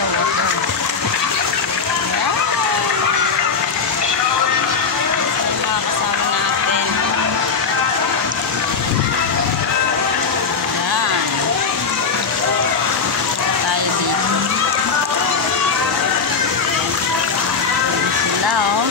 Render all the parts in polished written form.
sa water. Ayan. Ayan mga kasama natin. Ayan. Tayo dito. Ayan sila oh.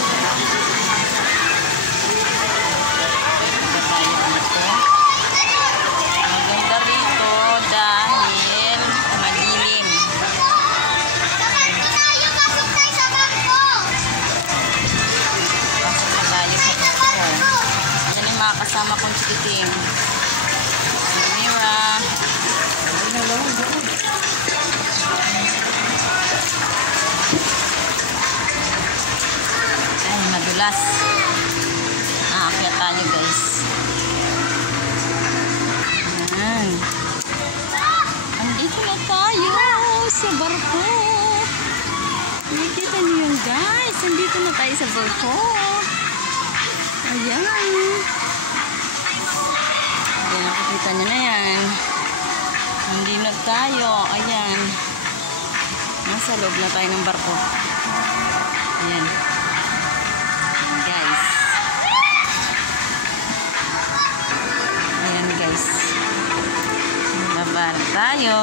Kasama kong chikiting Mira. Ay, madulas. Aakyat tayo guys. Ayan. Andito na tayo sa barko. Nakikita niyo yun guys. Andito na tayo sa barko. Ayan. Ayan, nakikita nyo na yan. Hindi na tayo. Ayan. Nasa loob na tayo ng barko. Ayan. Guys. Ayan guys. Babar tayo.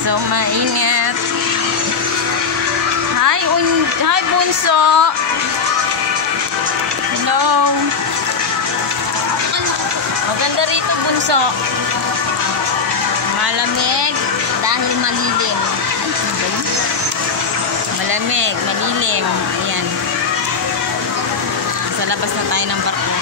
So, maingat. Hi, Bunso. Hello. Maganda rito, Bunso. Malamig dahil malilim. Malamig, malilim. Ayan. Sa labas na tayo ng barko.